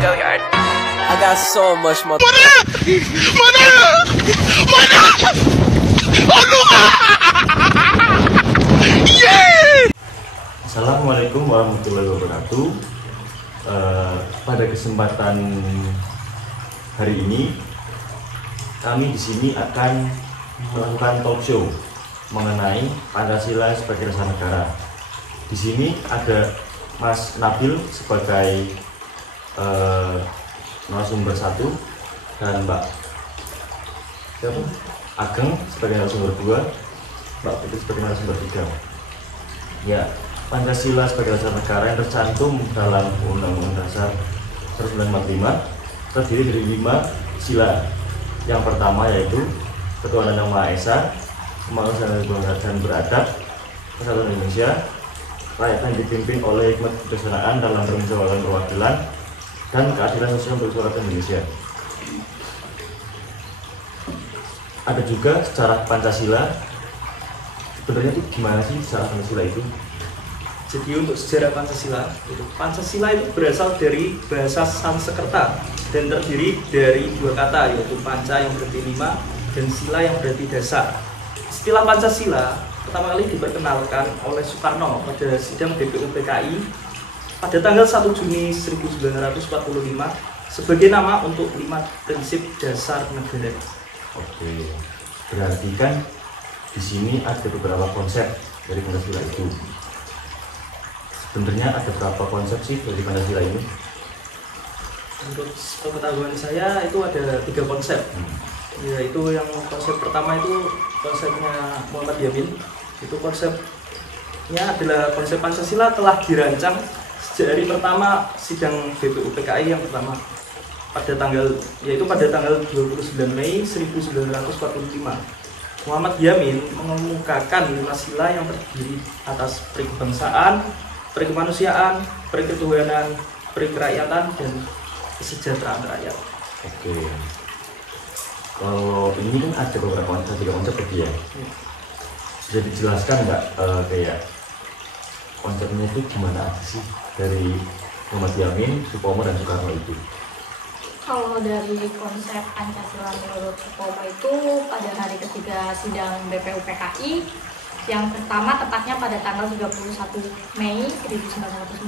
go yard. I got so much more. Assalamualaikum warahmatullahi wabarakatuh. Pada kesempatan hari ini, kami di sini akan melakukan talk show mengenai Pancasila sebagai dasar negara. Di sini ada Mas Nabil sebagai narasumber 1 dan Mbak Ageng sebagai narasumber 2, Mbak Putri sebagai narasumber 3. Ya, Pancasila sebagai dasar negara yang tercantum dalam Undang-Undang Dasar 1945 terdiri dari 5 sila. Yang pertama yaitu Ketuhanan Yang Maha Esa, kemanusiaan dan beradab, persatuan Indonesia, rakyat yang dipimpin oleh hikmat kebijaksanaan dalam permusyawaratan perwakilan, dan keadilan sosial untuk seluruh rakyat Indonesia. Ada juga sejarah Pancasila. Sebenarnya itu gimana sih sejarah Pancasila itu? Jadi untuk sejarah Pancasila itu berasal dari bahasa Sanskerta dan terdiri dari 2 kata, yaitu panca yang berarti 5 dan sila yang berarti dasar. Istilah Pancasila pertama kali diperkenalkan oleh Soekarno pada sidang BPUPKI pada tanggal 1 Juni 1945 sebagai nama untuk 5 prinsip dasar negara. Oke, berarti kan di sini ada beberapa konsep dari Pancasila itu. Sebenarnya ada berapa konsep sih dari Pancasila ini? Menurut pengetahuan saya itu ada 3 konsep. Yaitu yang konsep pertama itu konsepnya Muhammad Yamin. Itu konsepnya adalah konsep Pancasila telah dirancang sejak hari pertama sidang BPUPKI yang pertama pada tanggal 29 Mei 1945. Muhammad Yamin mengemukakan 5 sila yang terdiri atas perikebangsaan, perikemanusiaan, periketuhanan, perikerakyatan, dan kesejahteraan rakyat. Oke. Kalau ini kan ada beberapa konsep tadi ya. Bisa dijelaskan nggak kayak konsepnya itu gimana sih dari Muhammad Yamin, Supomo, dan Soekarno itu? Kalau dari konsep Pancasila menurut Supomo itu pada hari ketiga sidang BPUPKI yang pertama tepatnya pada tanggal 31 Mei 1945,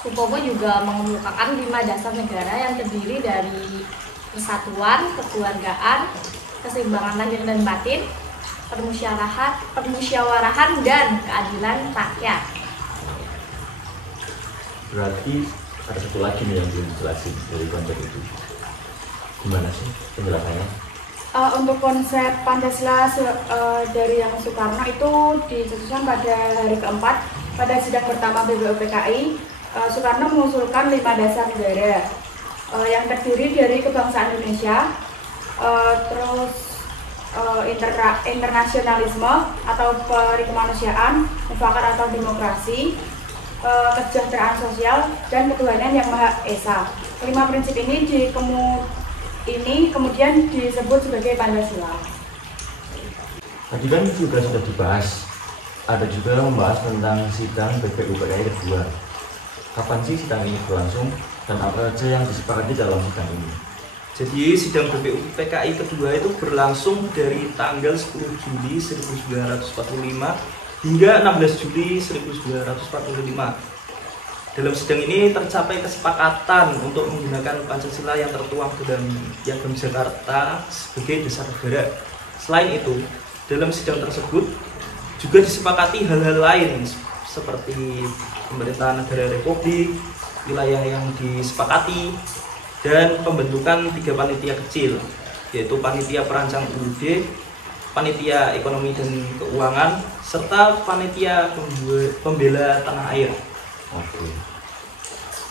Supomo juga mengemukakan 5 dasar negara yang terdiri dari persatuan, kekeluargaan, keseimbangan lahir dan batin, permusyawarahan, dan keadilan rakyat. Berarti ada satu lagi nih yang belum dijelasin dari konsep itu. Gimana sih penjelasannya? Untuk konsep Pancasila dari yang Soekarno itu dicetuskan pada hari keempat pada sidang pertama BPUPKI. Soekarno mengusulkan 5 dasar negara yang terdiri dari kebangsaan Indonesia, terus internasionalisme atau perikemanusiaan, mufakat atau demokrasi, kesejahteraan sosial, dan ketuhanan yang Maha Esa. 5 prinsip ini kemudian disebut sebagai Pancasila. Tadi kan juga sudah dibahas, ada juga membahas tentang sidang BPUPKI kedua. Kapan sih sidang ini berlangsung dan apa saja yang disepakati dalam sidang ini? Jadi sidang BPUPKI kedua itu berlangsung dari tanggal 10 Juli 1945 hingga 16 Juli 1945. Dalam sidang ini tercapai kesepakatan untuk menggunakan Pancasila yang tertuang dalam Piagam Jakarta sebagai dasar negara. Selain itu, dalam sidang tersebut juga disepakati hal-hal lain seperti pemerintahan negara republik, wilayah yang disepakati, dan pembentukan 3 panitia kecil, yaitu panitia perancang UUD, panitia ekonomi dan keuangan, serta panitia pembela tanah air. Oke.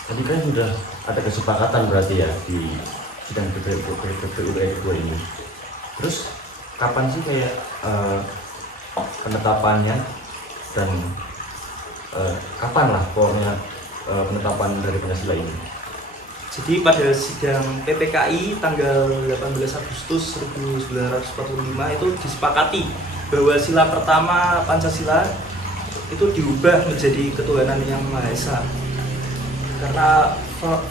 Tadi kan sudah ada kesepakatan berarti ya di sidang BPUPKI kedua ini. Terus kapan sih kayak penetapannya dan kapan lah pokoknya penetapan dari Pancasila ini? Jadi pada sidang PPKI tanggal 18 Agustus 1945 itu disepakati bahwa sila pertama Pancasila itu diubah menjadi ketuhanan yang Maha Esa. Karena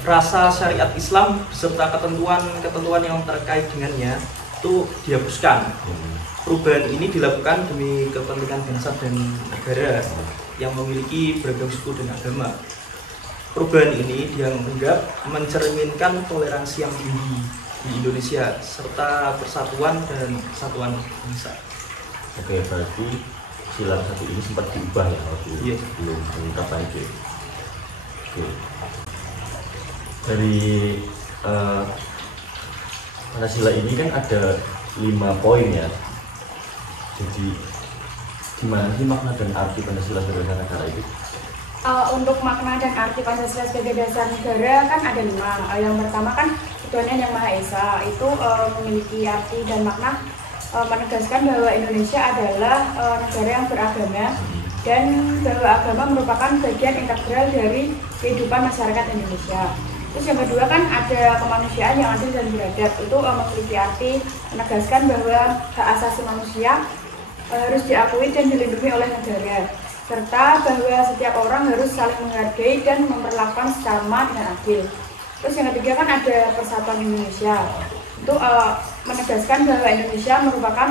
frasa syariat Islam beserta ketentuan-ketentuan yang terkait dengannya itu dihapuskan. Perubahan ini dilakukan demi kepentingan bangsa dan negara yang memiliki beragam suku dan agama. Perubahan ini dianggap mencerminkan toleransi yang tinggi di Indonesia serta persatuan dan kesatuan bangsa. Oke, berarti sila 1 ini sempat diubah ya waktu belum diungkapkan itu. Oke. Dari Pancasila ini kan ada 5 poin ya. Jadi gimana sih makna dan arti Pancasila sebagai dasar negara itu? Untuk makna dan arti Pancasila sebagai dasar negara kan ada 5. Yang pertama kan Tuhan Yang Maha Esa, itu memiliki arti dan makna menegaskan bahwa Indonesia adalah negara yang beragama dan bahwa agama merupakan bagian integral dari kehidupan masyarakat Indonesia. Terus yang kedua kan ada kemanusiaan yang adil dan beradab, itu memiliki arti menegaskan bahwa hak asasi manusia harus diakui dan dilindungi oleh negara, serta bahwa setiap orang harus saling menghargai dan memperlakukan sama dengan adil. Terus yang ketiga kan ada persatuan Indonesia, itu menegaskan bahwa Indonesia merupakan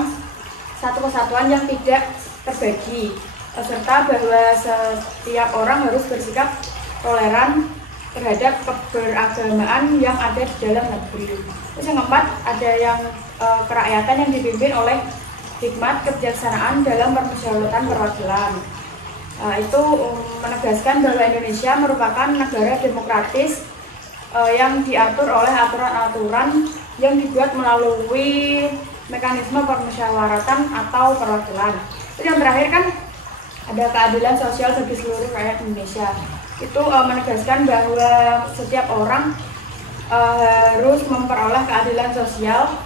satu kesatuan yang tidak terbagi, serta bahwa setiap orang harus bersikap toleran terhadap keberagamaan yang ada di dalam negeri. Terus yang keempat ada yang kerakyatan yang dipimpin oleh hikmat kebijaksanaan dalam permusyawaratan perwakilan. Itu menegaskan bahwa Indonesia merupakan negara demokratis yang diatur oleh aturan-aturan yang dibuat melalui mekanisme permusyawaratan atau perwakilan. Terus yang terakhir kan ada keadilan sosial bagi seluruh rakyat Indonesia. Itu menegaskan bahwa setiap orang harus memperoleh keadilan sosial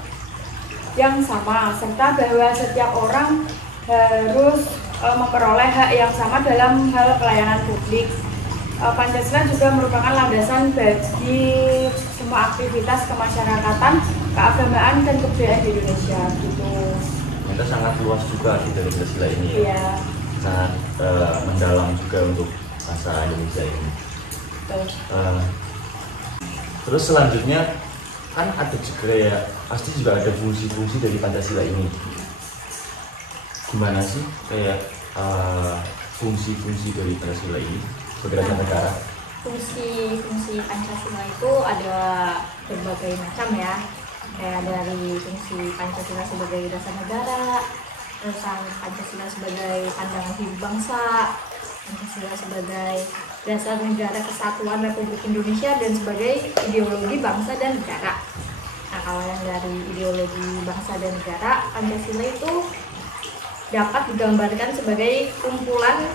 yang sama, serta bahwa setiap orang harus memperoleh hak yang sama dalam hal pelayanan publik. Pancasila juga merupakan landasan bagi semua aktivitas kemasyarakatan, keagamaan, dan kebudayaan di Indonesia. Gitu. Itu sangat luas juga sih dari Pancasila ini. Iya. Sangat mendalam juga untuk bahasa Indonesia ini. Terus selanjutnya kan ada juga ya, pasti juga ada fungsi-fungsi dari Pancasila ini. Gimana sih kayak fungsi-fungsi dari Pancasila ini sebagai dasar negara? Fungsi Pancasila itu ada berbagai macam ya, kayak dari fungsi Pancasila sebagai dasar negara, terus Pancasila sebagai pandangan hidup bangsa, Pancasila sebagai dasar negara kesatuan Republik Indonesia, dan sebagai ideologi bangsa dan negara. Nah, kalau yang dari ideologi bangsa dan negara, Pancasila itu dapat digambarkan sebagai kumpulan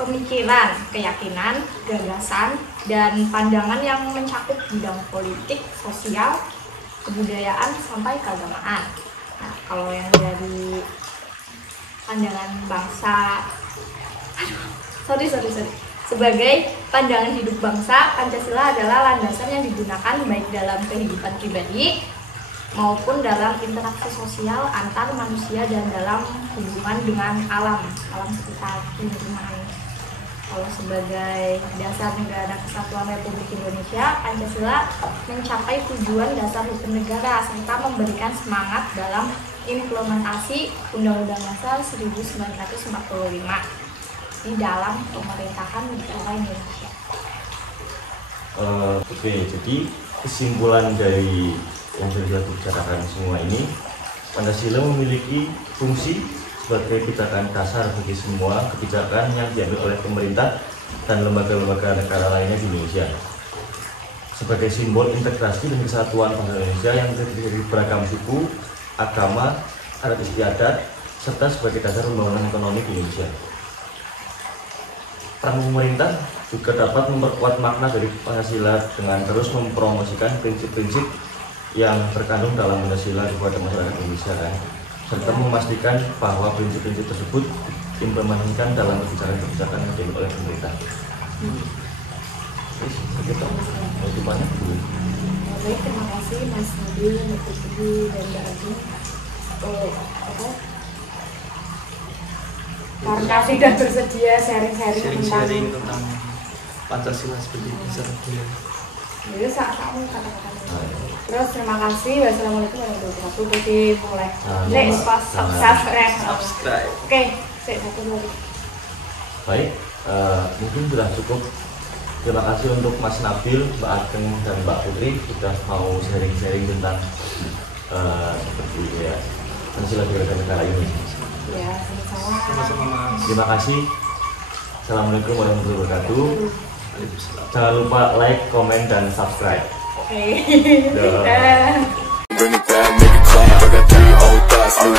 pemikiran, keyakinan, gagasan, dan pandangan yang mencakup bidang politik, sosial, kebudayaan, sampai keagamaan. Nah, kalau yang dari pandangan bangsa, sebagai pandangan hidup bangsa, Pancasila adalah landasan yang digunakan baik dalam kehidupan pribadi maupun dalam interaksi sosial antar manusia dan dalam hubungan dengan alam sekitar lingkungan. Kalau sebagai dasar negara kesatuan Republik Indonesia, Pancasila mencapai tujuan dasar hukum negara serta memberikan semangat dalam implementasi Undang-Undang Dasar 1945 di dalam pemerintahan negara Indonesia. Oke, jadi kesimpulan dari yang sudah dibicarakan semua ini, Pancasila memiliki fungsi sebagai pijakan dasar bagi semua kebijakan yang diambil oleh pemerintah dan lembaga-lembaga negara lainnya di Indonesia. Sebagai simbol integrasi dan kesatuan bangsa Indonesia yang terdiri dari beragam suku, agama, adat istiadat, serta sebagai dasar pembangunan ekonomi di Indonesia. Peran pemerintah juga dapat memperkuat makna dari Pancasila dengan terus mempromosikan prinsip-prinsip yang terkandung dalam Pancasila kepada masyarakat Indonesia kan, serta memastikan bahwa prinsip-prinsip tersebut diimplementasikan dalam kebijakan-kebijakan yang diambil oleh pemerintah. Begitu. Penutupannya dulu. Baik, terima kasih Mas Nabil, Mbak Putri, dan Mbak Agung. Karena sudah bersedia sharing-sharing Sharing tentang tentang Pancasila sebagai dasar negara. Jadi kamu kata-kata. Nah, ya. Terus terima kasih. Wassalamualaikum warahmatullahi wabarakatuh. Jadi mulai. Subscribe. Oke, saya satu dulu. Baik, mungkin sudah cukup. Terima kasih untuk Mas Nabil, Mbak Ageng, dan Mbak Putri sudah mau sharing-sharing tentang seperti ya Pancasila Bela Negara ini. Ya, sama-sama. Sama-sama Mas. Terima kasih. Assalamualaikum warahmatullahi wabarakatuh. Waalaikumsalam. Jangan lupa like, komen, dan subscribe. Oke. Dah. Dah. Bring it back, make it clap. I got 3 old thoughts, new